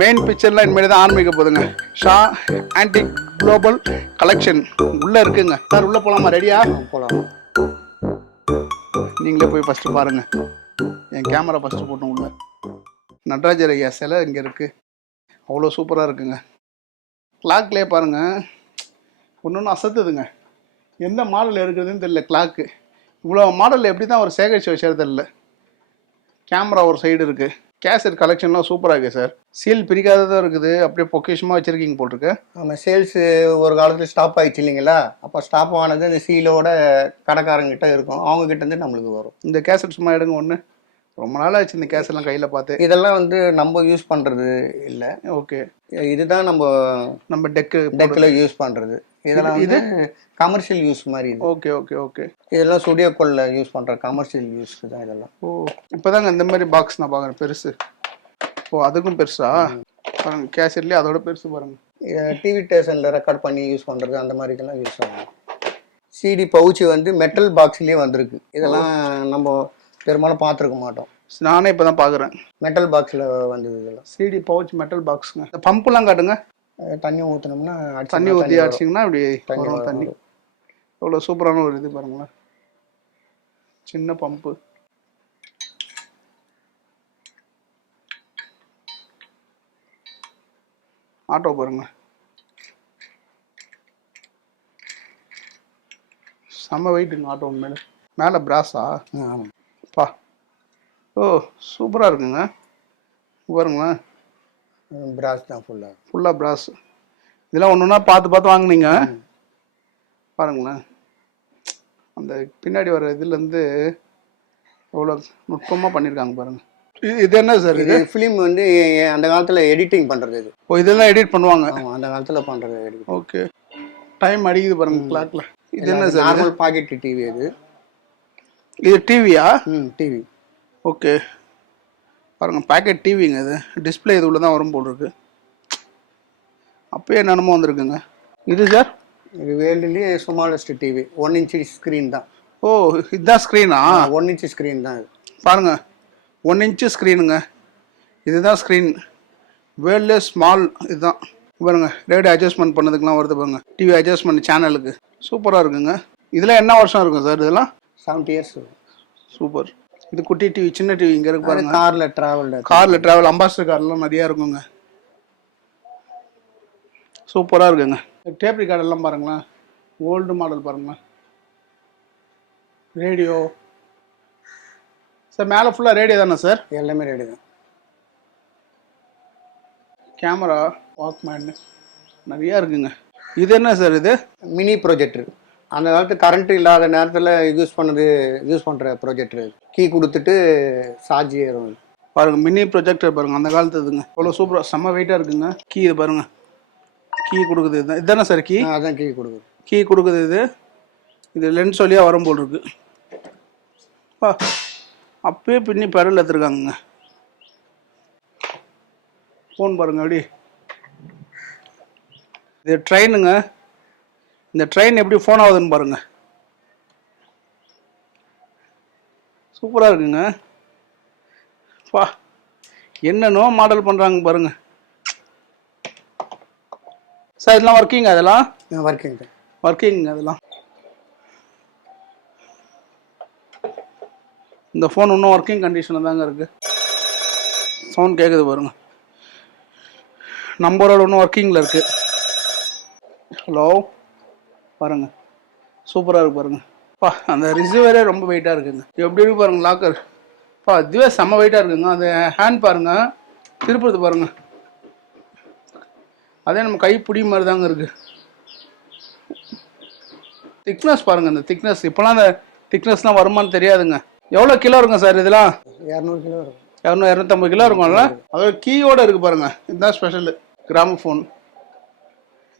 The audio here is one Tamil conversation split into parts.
மெயின் பிக்சர்லாம் இனிமேல் தான் ஆரம்பிக்க போதுங்க. ஷா ஆன்டிக் குளோபல் கலெக்ஷன் உள்ளே இருக்குங்க சார். உள்ளே போகலாமா? ரெடியா? போகலாம். நீங்களே போய் ஃபஸ்ட்டு பாருங்கள். என் கேமரா ஃபஸ்ட்டு போட்டோம். உள்ள நடராஜர் ஐயா சிலை இங்கே இருக்குது. அவ்வளோ சூப்பராக இருக்குங்க. கிளாக்லேயே பாருங்கள், ஒன்று அசத்துதுங்க. எந்த மாடல் எடுக்கிறதுன்னு தெரியல. கிளாக்கு இவ்வளோ மாடலில் எப்படி தான் அவர் சேகரித்து வச்சாரு தெரியல. கேமரா ஒரு சைடு இருக்குது. கேசட் கலெக்ஷன்லாம் சூப்பராக இருக்குது சார். சீல் பிரிக்காததான் இருக்குது. அப்படியே பொக்கேஷமாக வச்சுருக்கீங்க போட்டிருக்கு. ஆமாம், சேல்ஸு ஒரு காலத்தில் ஸ்டாப் ஆகிடுச்சு இல்லைங்களா? அப்போ ஸ்டாப் ஆனது இந்த சீலோட கடைக்காரங்கிட்ட இருக்கும். அவங்ககிட்டேருந்து நம்மளுக்கு வரும். இந்த கேசட் சும்மா எடுங்க ஒன்று. ரொம்ப நாள் ஆச்சு இந்த கேசட்லாம் கையில் பார்த்து. இதெல்லாம் நம்ம யூஸ் பண்ணுறது இல்லை. ஓகே, இதுதான் நம்ம டெக்கில் யூஸ் பண்ணுறது. இதெல்லாம் இது கமர்ஷியல் யூஸ் மாதிரி இது. Okay okay okay. இதெல்லாம் ஸ்டுடியோ கோல்ல யூஸ் பண்ணுற கமர்ஷியல் யூஸ்க்கு தான் இதெல்லாம். ஓ, இப்போதாங்க இந்த மாதிரி பாக்ஸ் நான் பார்க்குறேன் பெருசு. ஓ, அதுக்கும் பெருசா பாருங்க. கேசட்லேயே அதோட பெருசு பாருங்கள். டிவி ஸ்டேஷனில் ரெக்கார்ட் பண்ணி யூஸ் பண்ணுறது அந்த மாதிரிக்கெல்லாம் யூஸ் ஆகும். சிடி பவுச்சு மெட்டல் பாக்ஸ்லேயே வந்திருக்கு. இதெல்லாம் நம்ம பெரும்பாலும் பார்த்துருக்க மாட்டோம். நானே இப்போ தான் பார்க்குறேன். மெட்டல் பாக்ஸில் வந்தது இதெல்லாம். சிடி பவுச் மெட்டல் பாக்ஸுங்க. இந்த பம்புலாம் காட்டுங்க. தண்ணி ஊற்றினோம்னா தண்ணி ஊற்றி அடிச்சிங்கன்னா அப்படி வரும் தண்ணி. எவ்வளோ சூப்பரான ஒரு இது பாருங்களேன். சின்ன பம்பு. ஆட்டோ பாருங்க, செம்ம வெயிட்டுங்க ஆட்டோ. மேலே மேலே பிராஸா? ஆமாம் பா. ஓ, சூப்பராக இருக்குங்க. பாருங்களேன், பிராஸ் தான் ஃபுல்லாக பிராஸ். இதெல்லாம் ஒன்று ஒன்றா பார்த்து பார்த்து வாங்கினீங்க பாருங்களேன். அந்த பின்னாடி வர இதுலேருந்து எவ்வளோ நுட்பமாக பண்ணியிருக்காங்க பாருங்கள். இது என்ன சார்? இது ஃபிலிம் அந்த காலத்தில் எடிட்டிங் பண்ணுறது இது. ஓ, இதெல்லாம் எடிட் பண்ணுவாங்க. ஆமாம், அந்த காலத்தில் பண்ணுறது எடிட். ஓகே, டைம் அடிக்குது பாருங்க கிளாக்ல. இது என்ன சார்? நார்மல் பாக்கெட் டிவி இது. இது டிவியா? டிவி. ஓகே பாருங்க, பேக்கெட் டிவிங்க. இது டிஸ்பிளே இது உள்ள தான் வரும் போல் இருக்கு. அப்பயே என்னென்னமோ வந்திருக்குங்க. இது சார்? இது வேர்ல்டுலேயே ஸ்மாலஸ்ட் டிவி. 1 inch ஸ்க்ரீன் தான். ஓ, இதுதான் ஸ்க்ரீனா? 1 inch ஸ்க்ரீன் தான் இது. பாருங்க, 1 inch ஸ்க்ரீனுங்க. இதுதான் ஸ்க்ரீன். வேர்ல்ட்லே ஸ்மால் இதுதான். பாருங்க, ரேடியோ அட்ஜஸ்ட்மெண்ட் பண்ணதுக்குலாம் வருது பாருங்க. டிவி அட்ஜஸ்ட்மெண்ட் சேனலுக்கு. சூப்பராக இருக்குங்க. இதெல்லாம் என்ன வருஷம் இருக்கும் சார் இதெல்லாம்? 70 years. சூப்பர். இது குட்டி டிவி, சின்ன டிவி இங்கே இருக்கு பாருங்க. காரில் ட்ராவல் அம்பாசிடர் கார்லாம் நிறையா இருக்குங்க. சூப்பராக இருக்குங்க. டேப் ரெக்கார்டெல்லாம் பாருங்களேன். ஓல்டு மாடல் பாருங்களேன். ரேடியோ சார் மேலே ஃபுல்லாக ரேடியோ தானே சார்? எல்லாமே ரேடியோ தான். கேமரா, வாக்மேன் நிறையா இருக்குங்க. இது என்ன சார்? இது மினி ப்ரொஜெக்டர். அந்த காலத்து கரண்ட் இல்லாத நேரத்தில் யூஸ் பண்ணுற ப்ரொஜெக்டர். கீ கொடுத்துட்டு சார்ஜ் ஏறும் பாருங்க. மினி ப்ரொஜெக்டர் பாருங்க, அந்த காலத்து இதுங்க. அவ்வளோ சூப்பராக செம்ம வெயிட்டாக இருக்குங்க. கீ இது பாருங்க, கீ கொடுக்குது. இதுதான் இதுதானே சார் கீ? அதான் கீ கொடுக்குது. கீ கொடுக்குது. இது லென்ஸ் வழியாக வரும் போல் இருக்கு. பா, அப்பயே பின்னி பெடல் எடுத்துருக்காங்க. ஃபோன் பாருங்க அப்படி. இது ட்ரெயினுங்க. இந்த ட்ரெயின் எப்படி ஃபோன் ஆகுதுன்னு பாருங்க. சூப்பராக இருக்குங்க. பா, என்னென்னோ மாடல் பண்ணுறாங்க பாருங்க சார். இதெல்லாம் ஒர்க்கிங்? அதெல்லாம் ஒர்க்கிங் அதெல்லாம். இந்த ஃபோன் இன்னும் ஒர்க்கிங் கண்டிஷனில் தாங்க இருக்குது. சவுண்ட் கேட்குது பாருங்க. நம்பரோட இன்னும் ஒர்க்கிங்கில் இருக்குது. ஹலோ பாருங்க, சூப்பராக இருக்கு பாருங்க. பா, அந்த ரிசீவரே ரொம்ப வெயிட்டாக இருக்குங்க. எப்படி இருக்கு பாருங்க லாக்கர். பா, இதுவே செம்ம வெயிட்டாக இருக்குங்க. அந்த ஹேண்ட் பாருங்க, திருப்பது பாருங்க. அதே நம்ம கை பிடி மாதிரி தாங்க இருக்கு. திக்னஸ் பாருங்க, இந்த திக்னஸ். இப்போலாம் அந்த திக்னஸ்லாம் வருமானு தெரியாதுங்க. எவ்வளோ கிலோ இருக்குங்க சார் இதெல்லாம்? 200 கிலோ இருக்கும். 250 கிலோ இருக்கும்ல. அதோட கீயோட இருக்கு பாருங்க. இதுதான் ஸ்பெஷல். கிராமஃபோன்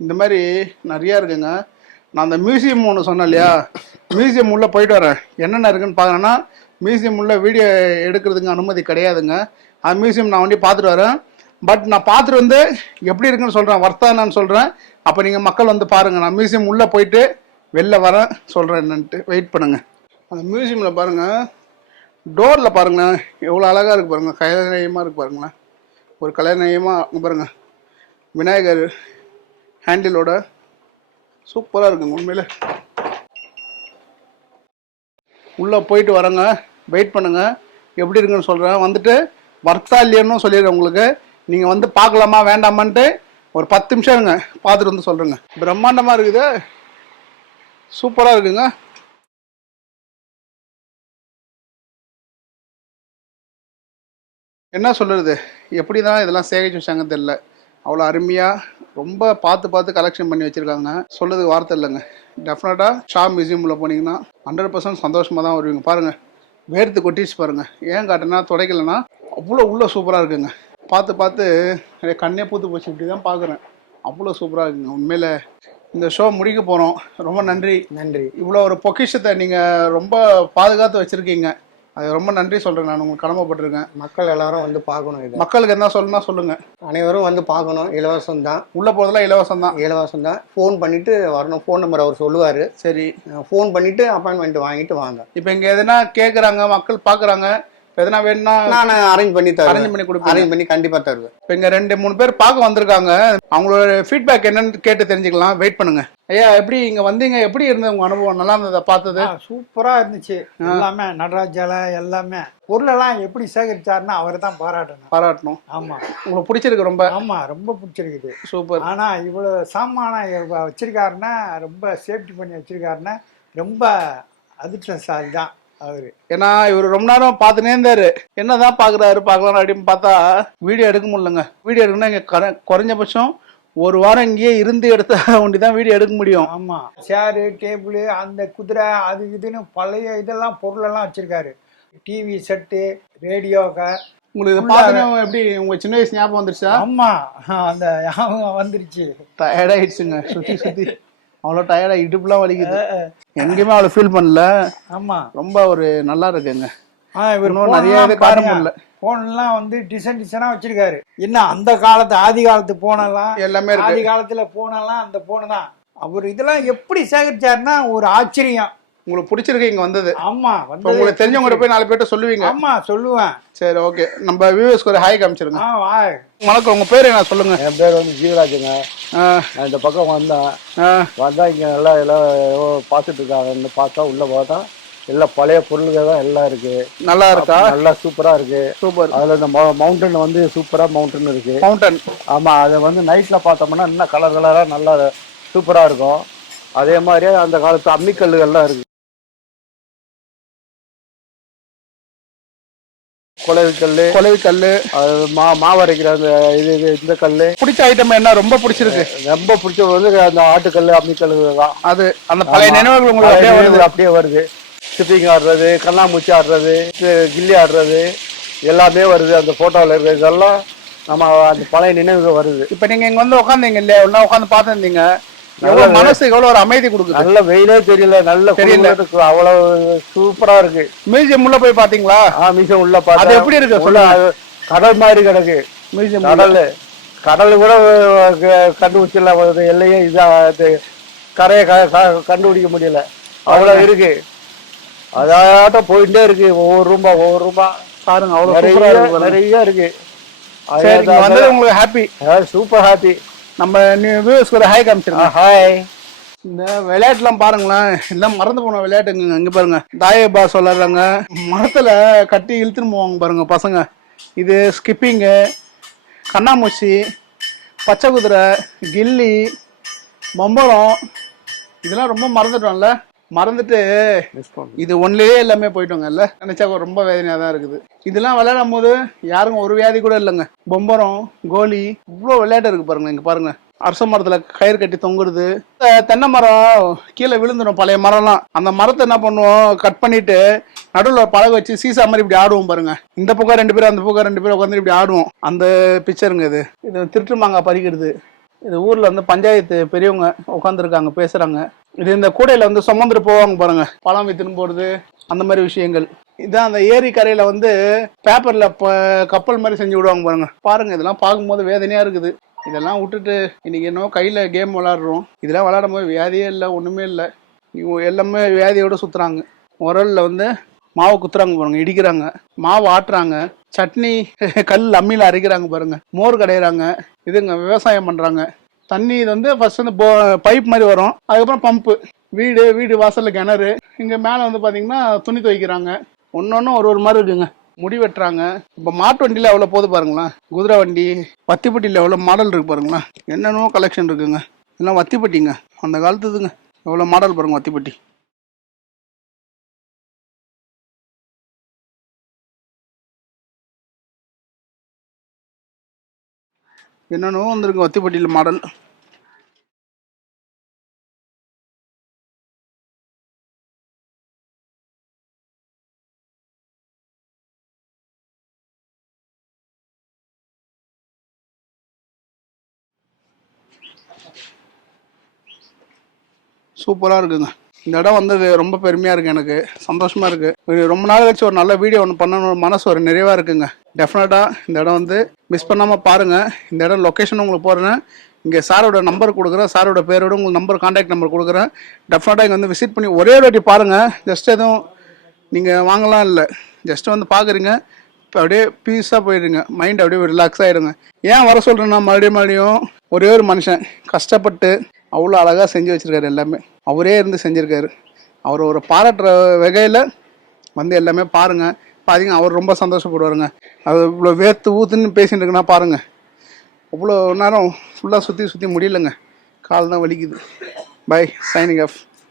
இந்த மாதிரி நிறையா இருக்குங்க. நான் அந்த மியூசியம் ஒன்று சொன்னேன் இல்லையா, மியூசியம் உள்ளே போயிட்டு வரேன். என்னென்ன இருக்குன்னு பார்க்குறேன்னா, மியூசியம் உள்ள வீடியோ எடுக்கிறதுக்கு அனுமதி கிடையாதுங்க. அந்த மியூசியம் நான் பார்த்துட்டு வரேன். பட் நான் பார்த்துட்டு எப்படி இருக்குன்னு சொல்கிறேன், வர்த்தா என்னன்னு சொல்கிறேன். அப்போ நீங்கள் மக்கள் பாருங்கள். நான் மியூசியம் உள்ளே போயிட்டு வெளில வரேன், சொல்கிறேன் என்னன்ட்டு. வெயிட் பண்ணுங்கள். அந்த மியூசியமில் பாருங்கள், டோரில் பாருங்களேன் எவ்வளோ அழகாக இருக்குது பாருங்கள். கையமாக இருக்குது பாருங்களேன். ஒரு கலைநயமாக பாருங்க, விநாயகர் ஹேண்டிலோட சூப்பராக இருக்குங்க உண்மையில. உள்ளே போயிட்டு வரேங்க, வெயிட் பண்ணுங்க, எப்படி இருக்குன்னு சொல்கிறேன். வந்துட்டு வர்த்தா இல்லையான்னு சொல்லிடுறேன் உங்களுக்கு. நீங்கள் வந்து பார்க்கலாமா வேண்டாமான்ட்டு ஒரு 10 நிமிஷம் இருங்க, பார்த்துட்டு வந்து சொல்கிறேங்க. பிரம்மாண்டமாக இருக்குது, சூப்பராக இருக்குங்க. என்ன சொல்கிறது, எப்படி தான் இதெல்லாம் சேகரிச்சு வச்சாங்கன்னு தெரியல. அவ்வளோ அருமையாக ரொம்ப பார்த்து கலெக்ஷன் பண்ணி வச்சுருக்காங்க. சொல்கிறதுக்கு வார்த்தை இல்லைங்க. டெஃபினட்டாக ஷா மியூசியமில் போனீங்கன்னா 100% சந்தோஷமாக தான் வருவீங்க. பாருங்கள், வேர்த்து கொட்டிச்சு பாருங்கள். ஏன் காட்டுனா துடைக்கலைன்னா அவ்வளோ உள்ளே சூப்பராக இருக்குங்க. பார்த்து கண்ணே பூத்து போச்சு, இப்படி தான் பார்க்குறேன். அவ்வளோ சூப்பராக இருக்குங்க உண்மையில். இந்த ஷோ முடிக்க போகிறோம். ரொம்ப நன்றி. இவ்வளோ ஒரு பொக்கிஷத்தை நீங்கள் ரொம்ப பாதுகாத்து வச்சுருக்கீங்க. அது ரொம்ப நன்றி சொல்கிறேன். நான் உங்களுக்கு கடமைப்பட்டிருக்கேன். மக்கள் எல்லாரும் வந்து பார்க்கணும். இது மக்களுக்கு என்ன சொல்லணும்னா சொல்லுங்கள். அனைவரும் வந்து பார்க்கணும். இலவசம் தான். உள்ளே போகிறதுலாம் இலவசம் தான். ஃபோன் பண்ணிவிட்டு வரணும். ஃபோன் நம்பர் அவர் சொல்லுவார். சரி, ஃபோன் பண்ணிவிட்டு அப்பாயின்மெண்ட் வாங்கிட்டு வாங்க. இப்போ இங்கே எதுனா கேட்குறாங்க, மக்கள் பார்க்குறாங்க, எதனா வேணும்னா நான் அரேஞ்ச் பண்ணி கொடுப்பேன். அரேஞ்ச் பண்ணி கண்டிப்பாக தருவேன். இப்போ இங்கே 2-3 பேர் பார்க்க வந்திருக்காங்க. அவங்களோட ஃபீட்பேக் என்னன்னு கேட்டு தெரிஞ்சுக்கலாம். வெயிட் பண்ணுங்க. ஐயா, எப்படி இங்கே வந்தீங்க, எப்படி இருந்தது உங்கள் அனுபவம்? நல்லா இருந்ததை பார்த்தது? சூப்பராக இருந்துச்சு. எல்லாமே நடராஜால எல்லாமே பொருளெல்லாம் எப்படி சேகரிச்சாருன்னா அவரை தான் பாராட்டணும். ஆமாம், உங்களுக்கு பிடிச்சிருக்கு ரொம்ப? ஆமாம், ரொம்ப பிடிச்சிருக்குது. சூப்பர். ஆனால் இவ்வளோ சாமான வச்சிருக்காருன்னா, ரொம்ப சேஃப்டி பண்ணி வச்சிருக்காருன்னா ரொம்ப அதிர்ஷ்டசாலி தான் அவரு. ஏன்னா இவர் ரொம்ப நேரம் பார்த்துனே இருந்தாரு. என்னதான் பார்க்கலாம் அப்படின்னு பார்த்தா வீடியோ எடுக்க முடியலங்க. வீடியோ எடுக்கணும்னா இங்கே குறைஞ்சபட்சம் 1 வாரம் இங்கேயே இருந்து எடுத்த ஒண்டிதான் வீடியோ எடுக்க முடியும். ஆமா, சேரு, டேபிள், அந்த குதிரை, அது இதுன்னு பழைய இதெல்லாம் பொருளெல்லாம் வச்சிருக்காரு. டிவி செட்டு, ரேடியோக்க. உங்களுக்கு பார்த்தா எப்படி உங்க சின்ன வயசு ஞாபகம் வந்துருச்சா? ஆமா, அந்த ஞாபகம் வந்துருச்சு. டயர்டாயிடுச்சுங்க, சுத்தி அவ்வளோ டயர்டா, இடுப்புலாம் வலிக்குது. எங்கேயுமே அவ்வளோ ஃபீல் பண்ணல. ஆமா, ரொம்ப ஒரு நல்லா இருக்குங்க. இவர் நிறைய காரணம் இல்லை. போனெல்லாம் வந்து டிசைனா வச்சிருக்காரு. என்ன அந்த காலத்து ஆதி காலத்து போனெல்லாம் எல்லாமே ஆதி காலத்துல போனெல்லாம் அந்த போன தான். அவர் இதெல்லாம் எப்படி சேகரிச்சாருன்னா ஒரு ஆச்சரியம். உங்களுக்கு பிடிச்சிருக்கு இங்க வந்தது? ஆமா, வந்து உங்களுக்கு தெரிஞ்சவங்க போய் 4 பேர்ட்ட சொல்லுவீங்க? ஆமா, சொல்லுவேன். சரி, ஓகே. நம்ம வியூவர்ஸ்க்கு ஒரு ஹாய் காமிச்சிருங்க. வணக்கம், உங்க பேர் என்ன சொல்லுங்க? என் பேர் வந்து ஜீவராஜுங்க. நான் இந்த பக்கம் வந்தா இங்க எல்லாம் பார்த்துட்டு இருக்காங்க. பார்த்தா உள்ள பார்த்தா எல்லாம் பழைய பொருள்கள் தான் எல்லாம் இருக்கு. நல்லா இருக்கா? நல்லா சூப்பரா இருக்கு. சூப்பர். அதுல இந்த மவுண்டன் வந்து சூப்பரா மவுண்டன் இருக்கு. மவுண்டன், ஆமா. அதை வந்து நைட்ல பார்த்தோம்னா இன்னும் கலரா நல்லா சூப்பரா இருக்கும். அதே மாதிரியே அந்த காலத்து அம்மிக்கல்லுகள்லாம் இருக்கு. கொலவிக்கல்லு, மாவரைக்கிற அந்த இந்த கல்லு. பிடிச்ச ஐட்டம் என்ன ரொம்ப பிடிச்சிருக்கு? ரொம்ப பிடிச்சது வந்து அந்த ஆட்டுக்கல்லு, அம்மிக்கல்லு தான். அது அந்த பழைய நினைவுகள் உங்களுக்கு அப்படியே வருது. ஷிப்பிங் ஆடுறது, கண்ணாமூச்சி ஆடுறது, கில்லி ஆடுறது எல்லாமே வருது. அந்த போட்டோவில் இருக்கிறதெல்லாம் நம்ம அந்த பழைய நினைவுகள் வருது. இப்போ நீங்க இங்க வந்து உட்காந்தீங்க இல்லையா, ஒன்னா உட்காந்து பார்த்துருந்தீங்க, மனசு எவ்வளவு ஒரு அமைதி கொடுக்குது. நல்ல வெயிலே தெரியல, நல்ல தெரியல, அவ்வளவு சூப்பரா இருக்கு. மியூசியம் உள்ள போய் பாத்தீங்களா? மியூசியம் உள்ள பார்த்தா அது எப்படி இருக்கு சொல்லுங்க. கடல் மாதிரி கிடக்கு மியூசியம். கடல் கூட கண்டுபிடிச்சிடலாம். எல்லையே இது கரையை கண்டுபிடிக்க முடியல, அவ்வளவு இருக்கு. அதாட்டம் போயிட்டே இருக்கு. ஒவ்வொரு ரூபா பாருங்க, அவ்வளவு நிறைய இருக்கு. உங்களுக்கு ஹாப்பி? Super happy. நம்ம வியூவர்ஸ்க்கு ஒரு ஹாய் காமிச்சிருங்க. ஹாய். இந்த விளையாட்டுலாம் பாருங்களேன், எல்லாம் மறந்து போன விளையாட்டுங்க. இங்க பாருங்க, தாயபா சொல்றாங்க, மரத்துல கட்டி இழுத்துன்னு போவாங்க பாருங்க பசங்க. இது ஸ்கிப்பிங்கு, கண்ணாமூச்சி, பச்சை குதிரை, கில்லி, பம்பரம், இதெல்லாம் ரொம்ப மறந்துட்டோம்ல. மறந்துட்டு இது ஒன்லயே எல்லாமே போயிட்டோங்கல்ல. நினைச்சா ரொம்ப வேதனையா தான் இருக்குது. இதெல்லாம் விளையாடும் போது யாருக்கும் ஒரு வியாதி கூட இல்லைங்க. பொம்பரம், கோலி, இவ்வளோ விளையாட்டு இருக்கு பாருங்க. இங்க பாருங்க, அரச மரத்துல கயிறு கட்டி தொங்குறது. தென்னை மரம் கீழே விழுந்துடும், பழைய மரம்லாம். அந்த மரத்தை என்ன பண்ணுவோம், கட் பண்ணிட்டு நடுவில் பழக வச்சு சீசா மாதிரி இப்படி ஆடுவோம் பாருங்க. இந்த பக்கம் 2 பேர், அந்த பக்கம் 2 பேர் உட்காந்து இப்படி ஆடுவோம். அந்த பிக்சருங்க இது. இது திருட்டு மாங்காய் பறிக்கிறது. இது ஊர்ல வந்து பஞ்சாயத்து பெரியவங்க உட்காந்துருக்காங்க, பேசுறாங்க. இது இந்த கூடையில வந்து சுமந்துட்டு போவாங்க பாருங்க, பழம் வித்துன்னு போறது, அந்த மாதிரி விஷயங்கள். இதான் அந்த ஏரி கரையில வந்து பேப்பர்ல கப்பல் மாதிரி செஞ்சு விடுவாங்க பாருங்க. பாருங்க, இதெல்லாம் பார்க்கும்போது வேதனையா இருக்குது. இதெல்லாம் விட்டுட்டு இன்னைக்கு என்னவோ கையில கேம் விளையாடுறோம். இதெல்லாம் விளையாடும் போது வியாதியே இல்லை, ஒண்ணுமே இல்லை. எல்லாமே வியாதியோட சுத்துறாங்க. உரல்ல வந்து மாவு குத்துறாங்க பாருங்க, இடிக்கிறாங்க, மாவு ஆட்டுறாங்க. சட்னி கல் அம்மியில் அரைக்கிறாங்க பாருங்க, மோர் கடையிறாங்க, இதுங்க விவசாயம் பண்ணுறாங்க. தண்ணி இது வந்து ஃபர்ஸ்ட் வந்து பைப் மாதிரி வரும், அதுக்கப்புறம் பம்பு, வீடு வாசலில் கிணறு. இங்கே மேலே வந்து பார்த்தீங்கன்னா துணி துவைக்கிறாங்க. ஒன்று ஒரு மாதிரி இருக்குங்க. முடி வெட்டுறாங்க. இப்போ மாட்டு வண்டியில் எவ்வளோ போகுது பாருங்களேன், குதிரை வண்டி. வத்திப்பட்டியில் எவ்வளோ மாடல் இருக்கு பாருங்களேன், என்னென்னவோ கலெக்ஷன் இருக்குங்க. எல்லாம் வத்திப்பட்டிங்க, அந்த காலத்துதுங்க. எவ்வளோ மாடல் பாருங்க வத்திப்பட்டி. என்னென்னவோ வந்துருக்கு வத்திப்பட்டியில் மாடல். சூப்பராக இருக்குங்க. இந்த இடம் வந்தது ரொம்ப பெருமையாக இருக்குது, எனக்கு சந்தோஷமாக இருக்குது. ரொம்ப நாள் கழிச்சு ஒரு நல்ல வீடியோ ஒன்று பண்ணணும், மனசு ஒரு நிறைவாக இருக்குங்க. டெஃபினட்டாக இந்த இடம் வந்து மிஸ் பண்ணாமல் பாருங்கள். இந்த இடம் லொக்கேஷன் உங்களுக்கு போடுறேன், இங்கே சாரோட நம்பர் கொடுக்குறேன், சாரோட பேரோட உங்களுக்கு நம்பர், கான்டாக்ட் நம்பர் கொடுக்குறேன். டெஃபினட்டாக இங்கே வந்து விசிட் பண்ணி ஒரே வாட்டி பாருங்கள். ஜஸ்ட் எதுவும் நீங்கள் வாங்கலாம் இல்லை, ஜஸ்ட் வந்து பார்க்குறீங்க, இப்போ அப்படியே பீஸாக போயிடுங்க, மைண்ட் அப்படியே ரிலாக்ஸ் ஆகிடுங்க. ஏன் வர சொல்கிறேன்னா, மறுபடியும் ஒரே ஒரு மனுஷன் கஷ்டப்பட்டு அவ்வளோ அழகாக செஞ்சு வச்சுருக்காரு. எல்லாமே அவரே இருந்து செஞ்சுருக்காரு. அவர் ஒரு பாராட்டுற வகையில் வந்து எல்லாமே பாருங்கள். பார்த்தீங்க அவர் ரொம்ப சந்தோஷப்படுவாருங்க. அது இவ்வளோ வேர்த்து ஊத்துன்னு பேசிட்டு இருக்குன்னா பாருங்கள், அவ்வளோ நேரம் ஃபுல்லாக சுற்றி முடியலங்க, கால் தான் வலிக்குது. Bye, signing of.